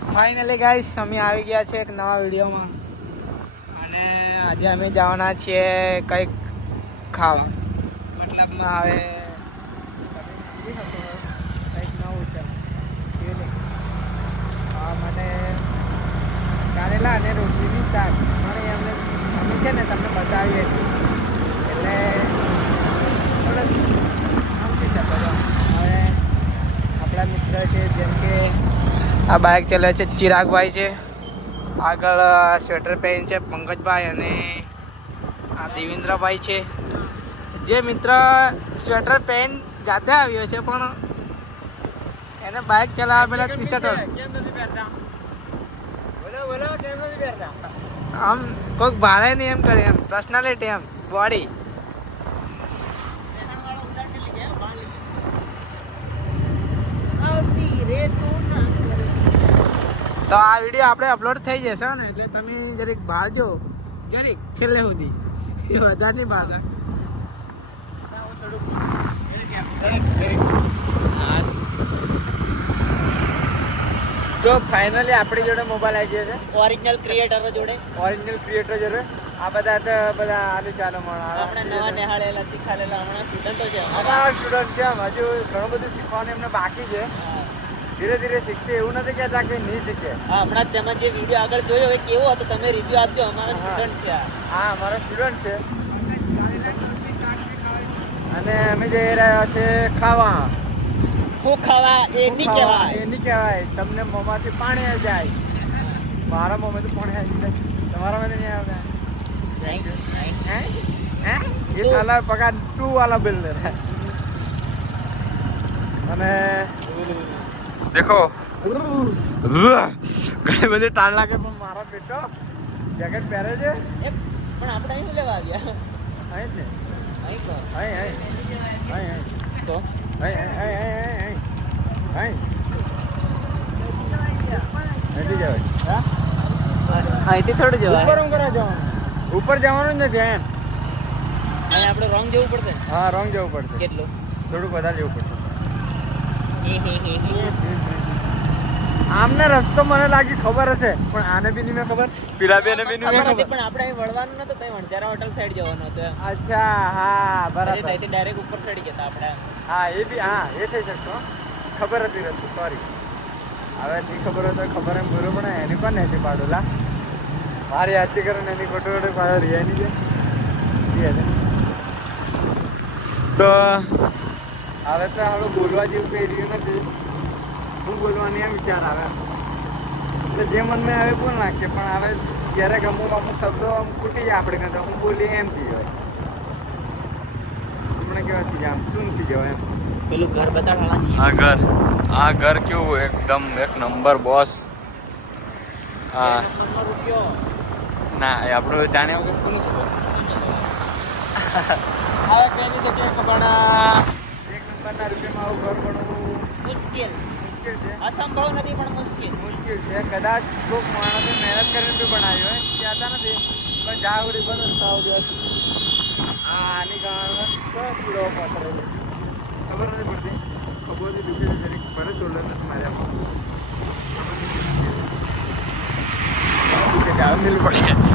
Finally guys, અમે આવી ગયા છે એક નવા વિડીયોમાં. અને આજે અમે જવાના છીએ કંઈક ખાવા. મતલબમાં હવે કંઈક નવું છે. મને કારેલા અને રોટલીની શાક. મને એમને અમે છે ને તમને બતાવીએ. એટલે થોડુંક સમજી શકો હવે આપણા મિત્ર છે, જેમ કે આ બાઇક ચલાવે છે ચિરાગભાઈ છે. આગળ સ્વેટર પહેરીને છે પંકજભાઈ અને આ દેવેન્દ્રભાઈ છે. જે મિત્ર સ્વેટર પહેન જાતે આવ્યો છે પણ એને બાઇક ચલાવવા પહેલા ટી શર્ટ આમ કોઈક ભાડે નહીં એમ કરે એમ પર્સનાલિટી એમ બોડી તો આ વીડિયો આપણે અપલોડ થઈ જશે ને એટલે તમે જરીક બહાર જરીક છેલ્લે સુધી. એ વધારે નહીં બહાર. જો ફાઇનલી આપણી જોડે મોબાઈલ આવી ગયો છે. ઓરિજિનલ ક્રિએટરો જોડે. ઓરિજિનલ ક્રિએટર જોડે. આ બધા તો બધા આલુ ચાલો આપણે નવા નિહાળેલા શીખાડેલા હમણાં સ્ટુડન્ટો છે. અમારા સ્ટુડન્ટ છે હજુ ઘણું બધું શીખવાનું એમને બાકી છે. ધીરે ધીરે શીખશે એવું નથી કહેતા કે નહીં શીખે. હા હમણાં તમે જે વીડિયો આગળ જોયો હોય કેવો હતો? તમે રિવ્યુ આપજો અમારા સ્ટુડન્ટ છે હા અમારા સ્ટુડન્ટ છે. અને અમે જઈ રહ્યા છે ખાવા. હું ખાવા એ નહીં કહેવાય. એ નહીં કહેવાય. તમને મોંમાંથી પાણી આવી જાય. મારા મોંમાંથી પાણી આવી જાય. તમારા માં નહીં આવે? એ સાલા પગાર ટુ વાલા બિલ્ડર અને દેખો. ઘણી બધી ટાળ લાગે પણ મારા બેટો જેકેટ પહેરે છે. પણ આપણે અહીં લેવા આવ્યા. અહીં ને. અહીં તો. અહીં અહીં. અહીં તો? અહીં અહીં અહીં અહીં અહીં. અહીંથી જવાય. અહીંથી થોડું ઉપર જવાય હું કરવા જવાનું? ઉપર જવાનું જ નથી એમ. અહીં આપણે રોંગ જવું પડશે. હા રોંગ જવું પડશે. કેટલું? થોડુંક વધારે જવું પડશે. આમને રસ્તો મને લાગી ખબર હશે પણ આને બી નહીં મેં ખબર. પીલા બેને બી નહીં ખબર મેં ખબર. પણ આપણે અહીં વળવાનું નતું તઈ વણજારા હોટલ સાઈડ જવાનું હતું અચ્છા હા એટલે બરાબર. ત્યાંથી ડાયરેક્ટ ઉપર ચડી ગયા આપણે. હા એ બી હા એ થઈ શકતો ખબર હતી રસ્તો સોરી હવે નહીં ખબર હોય તો ખબર એમ બોલો પણ એની પણ નથી પાડોલા મારી યાદથી કરે ને એની ખોટું ખોટું પાછો રિયા નહીં છે તો હવે તો હવે બોલવા જેવું કંઈ રહ્યું નથી. હું બોલવાની એમ વિચાર આવે. એટલે જે મનમાં આવે બોલ નાખીએ પણ હવે ક્યારેક અમુક અમુક શબ્દો આમ ખૂટી જાય આપણે કરતા હું બોલીએ એમ થઈ જાય હમણાં કેવા થઈ જાય આમ? શું થઈ જાય એમ? પેલું ઘર બતાડવાનું આ ઘર આ ઘર કેવું એકદમ એક નંબર બોસ હા. ના એ આપણું જાણ્યા વગર કોની ખબર? હવે એક રૂપિયામાં આવું ઘર બનવું મુશ્કેલ. મુશ્કેલ છે. અસંભવ નથી પણ મુશ્કેલ. મુશ્કેલ છે. કદાચ કોઈક માણસે મહેનત કરીને બી બનાવ્યું હોય કહેતા નથી. પણ જાવ સુધી બને ત્યાં સુધી આ આની કારણ કીડો પથરેલો ખબર નથી પડતી. ખભોથી દુખી છે જરીક ભલે શોલ્ડર નથી માર્યા દુખે મિલ પડે